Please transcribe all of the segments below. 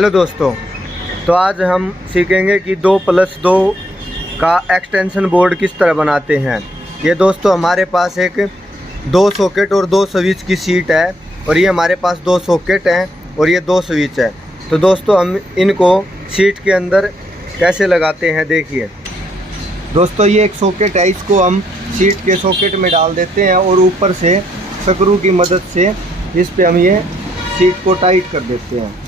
Hello दोस्तों, तो आज हम सीखेंगे कि 2+2 का एक्सटेंशन बोर्ड किस तरह बनाते हैं। ये दोस्तों हमारे पास एक 2 सॉकेट और 2 स्विच की सीट है और ये हमारे पास 2 सॉकेट हैं और ये 2 स्विच है। तो दोस्तों हम इनको सीट के अंदर कैसे लगाते हैं देखिए। दोस्तों ये एक सॉकेट है, इसको हम सीट के सॉकेट में डाल देते हैं और ऊपर से स्क्रू की मदद से इस पे हम ये सीट को टाइट कर देते हैं।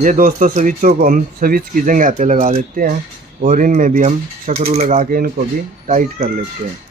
ये दोस्तों स्विचों को हम स्विच की जगह पे लगा देते हैं और इनमें भी हम स्क्रू लगा के इनको भी टाइट कर लेते हैं।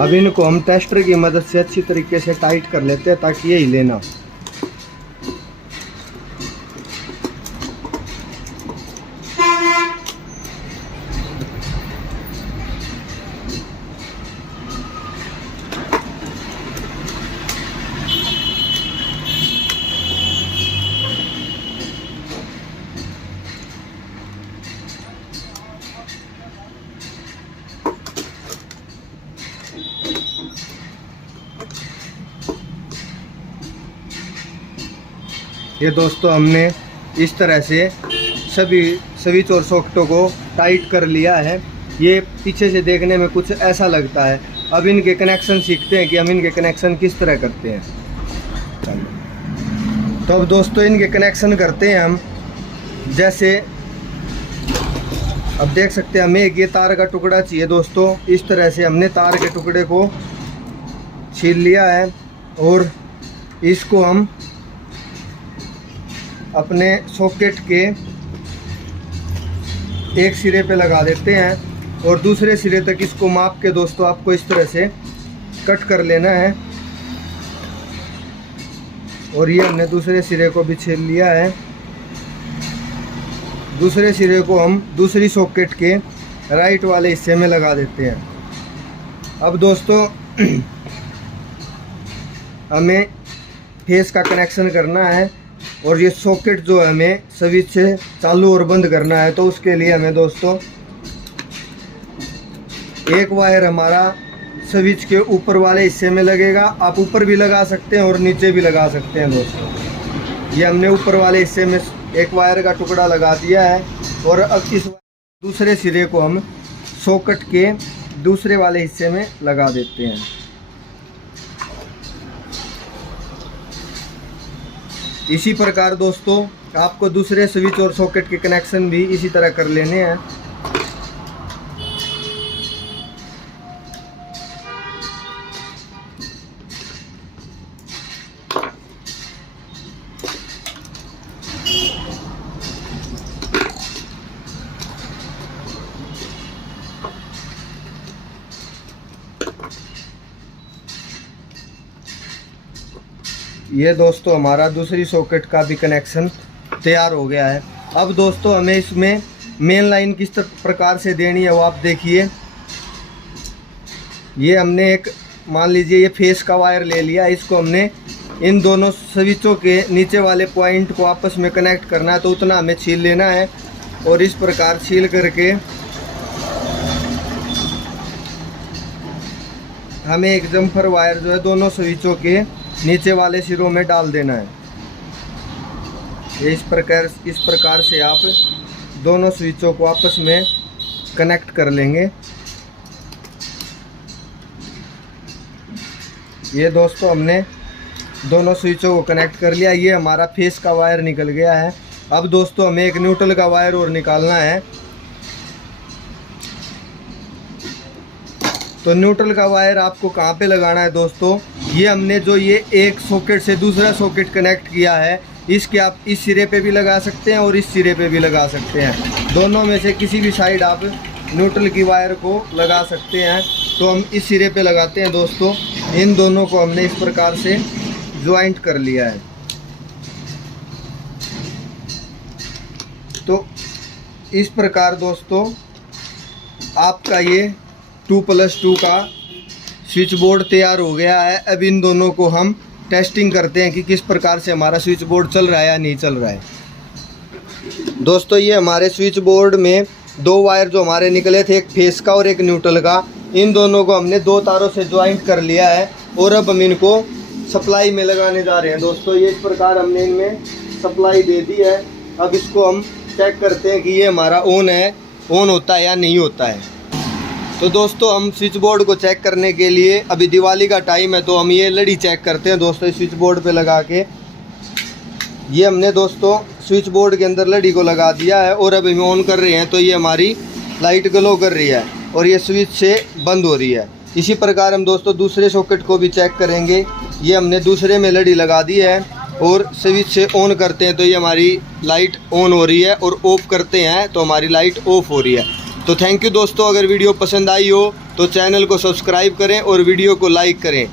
अब इनको हम टेस्टर की मदद से अच्छी तरीके से टाइट कर लेते हैं ताकि ये हिले ना। ये दोस्तों हमने इस तरह से सभी स्विच और सॉकेटों को टाइट कर लिया है। ये पीछे से देखने में कुछ ऐसा लगता है। अब इनके कनेक्शन सीखते हैं कि हम इनके कनेक्शन किस तरह करते हैं। तो अब दोस्तों इनके कनेक्शन करते हैं हम। जैसे अब देख सकते हैं हमें एक ये तार का टुकड़ा चाहिए दोस्तों। इस तरह से हमने तार के टुकड़े को छील लिया है और इसको हम अपने सॉकेट के एक सिरे पे लगा देते हैं और दूसरे सिरे तक इसको माप के दोस्तों आपको इस तरह से कट कर लेना है। और ये हमने दूसरे सिरे को भी छील लिया है। दूसरे सिरे को हम दूसरी सॉकेट के राइट वाले हिस्से में लगा देते हैं। अब दोस्तों हमें फेस का कनेक्शन करना है और ये सॉकेट जो है हमें स्विच से चालू और बंद करना है। तो उसके लिए हमें दोस्तों एक वायर हमारा स्विच के ऊपर वाले हिस्से में लगेगा। आप ऊपर भी लगा सकते हैं और नीचे भी लगा सकते हैं दोस्तों। ये हमने ऊपर वाले हिस्से में एक वायर का टुकड़ा लगा दिया है और अब इस दूसरे सिरे को हम सॉकेट के दूसरे वाले हिस्से में लगा देते हैं। इसी प्रकार दोस्तों आपको दूसरे स्विच और सॉकेट के कनेक्शन भी इसी तरह कर लेने हैं। ये दोस्तों हमारा दूसरी सॉकेट का भी कनेक्शन तैयार हो गया है। अब दोस्तों हमें इसमें मेन लाइन किस प्रकार से देनी है वो आप देखिए। ये हमने एक मान लीजिए ये फेस का वायर ले लिया। इसको हमने इन दोनों स्विचों के नीचे वाले पॉइंट को आपस में कनेक्ट करना है। तो उतना हमें छील लेना है और इस प्रकार छील करके हमें एक जम्फर वायर जो है दोनों स्विचों के नीचे वाले सिरों में डाल देना है। इस प्रकार से आप दोनों स्विचों को आपस में कनेक्ट कर लेंगे। ये दोस्तों हमने दोनों स्विचों को कनेक्ट कर लिया। ये हमारा फेस का वायर निकल गया है अब दोस्तों हमें एक न्यूट्रल का वायर और निकालना है। तो न्यूट्रल का वायर आपको कहाँ पे लगाना है दोस्तों, ये हमने जो ये एक सॉकेट से दूसरा सॉकेट कनेक्ट किया है, इसके आप इस सिरे पे भी लगा सकते हैं और इस सिरे पे भी लगा सकते हैं। दोनों में से किसी भी साइड आप न्यूट्रल की वायर को लगा सकते हैं। तो हम इस सिरे पे लगाते हैं दोस्तों। इन दोनों को हमने इस प्रकार से ज्वाइंट कर लिया है। तो इस प्रकार दोस्तों आपका ये 2+2 का स्विच बोर्ड तैयार हो गया है। अब इन दोनों को हम टेस्टिंग करते हैं कि किस प्रकार से हमारा स्विच बोर्ड चल रहा है या नहीं चल रहा है। दोस्तों ये हमारे स्विच बोर्ड में 2 वायर जो हमारे निकले थे, एक फेस का और एक न्यूट्रल का, इन दोनों को हमने 2 तारों से ज्वाइंट कर लिया है और अब हम इनको सप्लाई में लगाने जा रहे हैं। दोस्तों ये इस प्रकार हमने इनमें सप्लाई दे दी है। अब इसको हम चेक करते हैं कि ये हमारा ऑन होता है या नहीं होता है। तो दोस्तों हम स्विच बोर्ड को चेक करने के लिए, अभी दिवाली का टाइम है तो हम ये लड़ी चेक करते हैं दोस्तों स्विच बोर्ड पे लगा के। ये हमने दोस्तों स्विच बोर्ड के अंदर लड़ी को लगा दिया है और अभी हम ऑन कर रहे हैं तो ये हमारी लाइट ग्लो कर रही है और ये स्विच से बंद हो रही है। इसी प्रकार हम दोस्तों दूसरे सॉकेट को भी चेक करेंगे। ये हमने दूसरे में लड़ी लगा दी है और स्विच से ऑन करते हैं तो ये हमारी लाइट ऑन हो रही है और ऑफ करते हैं तो हमारी लाइट ऑफ हो रही है। तो थैंक यू दोस्तों, अगर वीडियो पसंद आई हो तो चैनल को सब्सक्राइब करें और वीडियो को लाइक करें।